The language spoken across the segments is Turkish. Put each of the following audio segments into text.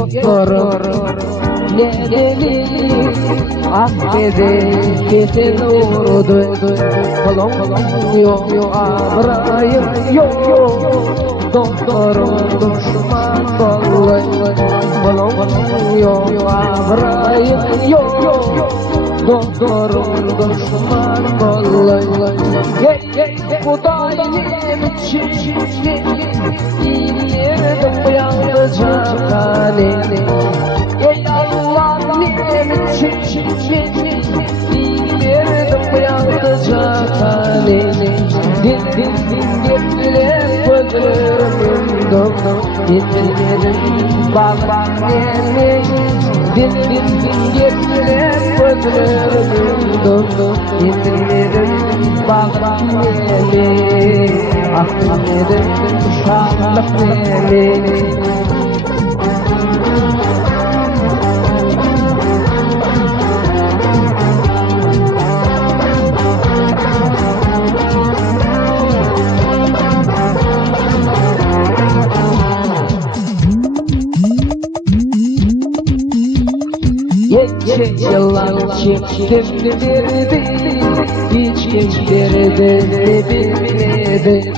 doktorum ne deli affede kesin uğurdu kolum yok ağrayım yok doktorum düşman dolayı kolum yok ağrayım yok doktorum düşman dolayı Kudayım için İyiyirdim yalnızca halini Ey Allah benim için İyiyirdim yalnızca halini Din getiren gözlerim doldu Getirelim bak beni Din getiren gözlerim doldu Getirelim bak beni Ahmedim şanlık beni Yıllar çektim derdi hiç geçtirdi bilmedi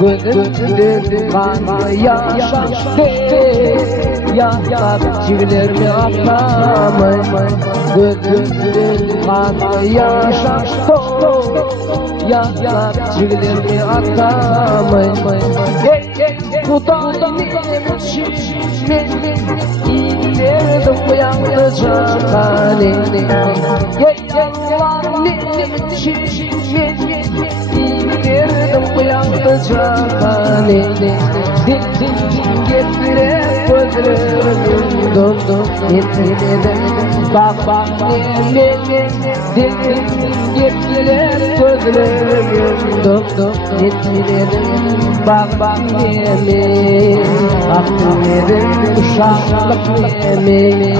Gönlümde kan yaşadı Yaklar çivilerimi atlamay Gönlümde kan yaşadı Yaklar çivilerimi atlamay Kudayım için İyiyirdim yalnızca halini Allah benim için İyiyirdim yalnızca halini Din getiren gözlerim doldu Getirelim bak beni Din getiren gözlerim doldu Getirelim bak beni Ahmedim şanlık beni